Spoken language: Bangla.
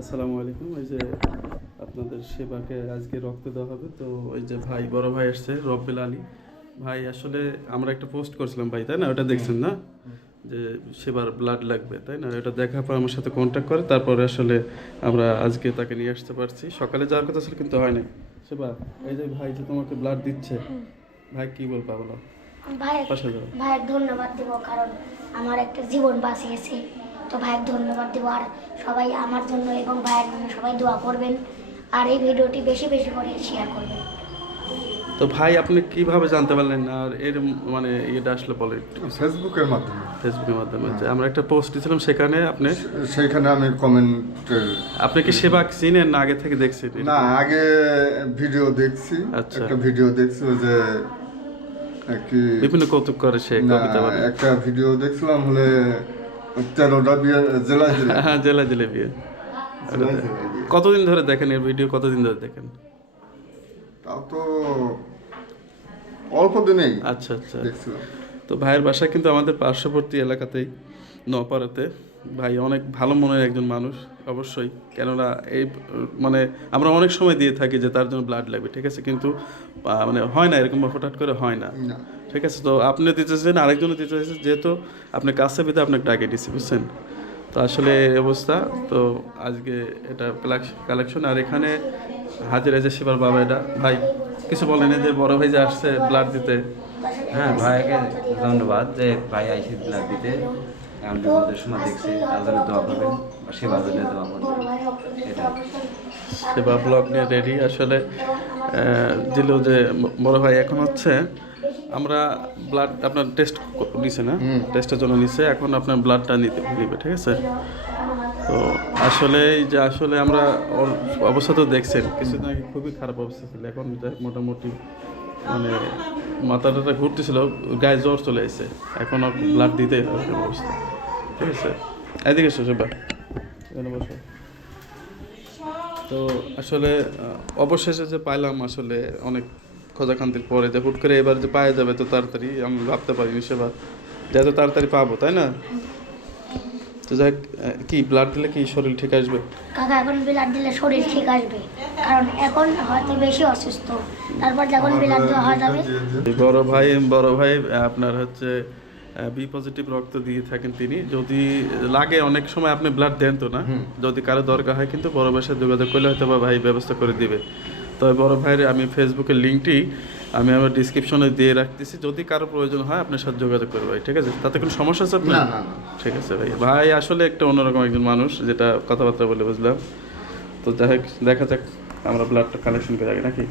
আসসালামু আলাইকুম। ওই যে আপনাদের সেবাকে আজকে রক্ত দেওয়া হবে, তো ওই যে ভাই বড় ভাই আসছে রব্বিল আলী ভাই। আসলে আমরা একটা পোস্ট করছিলাম ভাই, তাই না? ওটা দেখছেন না, যে সেবার ব্লাড লাগবে, তাই না? এটা দেখার পর আমার সাথে কন্ট্যাক্ট করে তারপরে আসলে আমরা আজকে তাকে নিয়ে আসতে পারছি। সকালে যাওয়ার কথা ছিল কিন্তু হয় না। সেবা, এই যে ভাই যে তোমাকে ব্লাড দিচ্ছে, ভাই কি বলবা বলো? পাশে যাও। ভাইয়ের ধন্যবাদ দেবো, কারণ আমার একটা জীবন বাঁচিয়েছে। তো ভাইয়ের ধন্যবাদ দেবো। আর সবাই আমার জন্য এবং ভাইয়ের জন্য সবাই দোয়া করবেন, আর এই ভিডিওটি বেশি বেশি করে শেয়ার করবেন। তো ভাই আপনি কিভাবে জানতে পারলেন আর এর মানে এটা আসলে বলে একটু? ফেসবুকের মাধ্যমে। ফেসবুকের মাধ্যমে যে আমরা একটা পোস্ট দিয়েছিলাম, সেখানে আপনি সেইখানে আমি কমেন্টের। আপনি কি সেবা চিনেন না আগে থেকে দেখছেন? না, আগে ভিডিও দেখছি। আচ্ছা। একটা ভিডিও দেখছি ওই যে কি বিভিন্ন কৌতুক করে সে না, কবিতা বলে। একটা ভিডিও দেখছিলাম হলে 13টা বিয়ে জেলায় জেলায়। হ্যাঁ, জেলা জেলে বিয়ে। জেলায় জেলায় বিয়ে। কতদিন ধরে দেখেন এর ভিডিও? কতদিন ধরে দেখেন? তাও তো অল্প দিনেই আচ্ছা আচ্ছা। দেখছিলাম। তো ভাইয়ের বাসা কিন্তু আমাদের পার্শ্ববর্তী এলাকাতেই, নপাড়াতে। ভাই অনেক ভালো মনের একজন মানুষ অবশ্যই, কেননা এই মানে আমরা অনেক সময় দিয়ে থাকি যে তার জন্য ব্লাড লাগবে, ঠিক আছে, কিন্তু মানে হয় না এরকম, হঠাৎ করে হয় না, না, ঠিক আছে। তো আপনি দিতে চাইছেন, আরেকজনও দিতে চাইছেন, যেহেতু আপনি কাছে বিধে আপনাকে ডাকে দিচ্ছি, বুঝছেন? তো আসলে এই অবস্থা। তো আজকে এটা কালেকশন, আর এখানে হাজির আছে শিবার বাবা। এটা ভাই কিছু বলেন, এই যে বড় ভাই যে আসছে ব্লাড দিতে। হ্যাঁ, ভাইকে ধন্যবাদ যে ভাই আইসি ব্লাড দিতে। এখন বিপদের সময় দেখছি, তার জন্য দোয়া করবেন বা সেবার জন্য দোয়া করবেন। এটা সেবা ব্লগ নিয়ে রেডি আসলে দিল যে বড় ভাই। এখন হচ্ছে আমরা ব্লাড আপনার টেস্ট নিছে না, টেস্টের জন্য নিছে, এখন আপনার ব্লাডটা নিবে, ঠিক আছে। তো আসলে এই যে আসলে আমরা ওর অবস্থা তো দেখছেন, কিছুদিন আগে খুবই খারাপ অবস্থা ছিল, এখন মোটামুটি মানে মাথাটা ঘুরতেছিল, গায়ে জ্বর চলে এসেছে, এখন আর ব্লাড দিতে হবে অবস্থা, ঠিক আছে। এদিকে এসো সেবা, এখানে বসো। তো আসলে অবশেষে যে পাইলাম, আসলে অনেক খোঁজাখান্তির পরে যে হুট করে এবার যে পাওয়া যাবে তো তাড়াতাড়ি, আমি ভাবতে পারিনি সেবা যে এত তাড়াতাড়ি পাবো, তাই না? তো যাই কি ব্লাড দিলে কি শরীর ঠিক আসবে? কাকা, এখন ব্লাড দিলে শরীর ঠিক আসবে, কারণ এখন হয়তো বেশি অসুস্থ। তারপর যখন ব্লাড দেওয়া হয়ে যাবে। বড় ভাই আপনার হচ্ছে বি পজিটিভ রক্ত দিয়ে থাকেন তিনি। যদি লাগে অনেক সময় আপনি ব্লাড দেন তো না, যদি কারো দরকার হয় কিন্তু বড় ভাইয়ের সাথে যোগাযোগ করলে হয়তো বা ভাই ব্যবস্থা করে দিবে। তবে বড় ভাইয়ের আমি ফেসবুকের লিঙ্কটি আমি আমার ডিসক্রিপশনে দিয়ে রাখতেছি, যদি কারো প্রয়োজন হয় আপনার সাথে যোগাযোগ করবে ভাই, ঠিক আছে? তাতে কোনো সমস্যা আছে আপনার? না না না। ঠিক আছে ভাই। ভাই আসলে একটা অন্যরকম একজন মানুষ, যেটা কথাবার্তা বলে বুঝলাম। তো যাই হোক, দেখা যাক আমরা ব্লাডটা কালেকশন করে রাখি নাকি।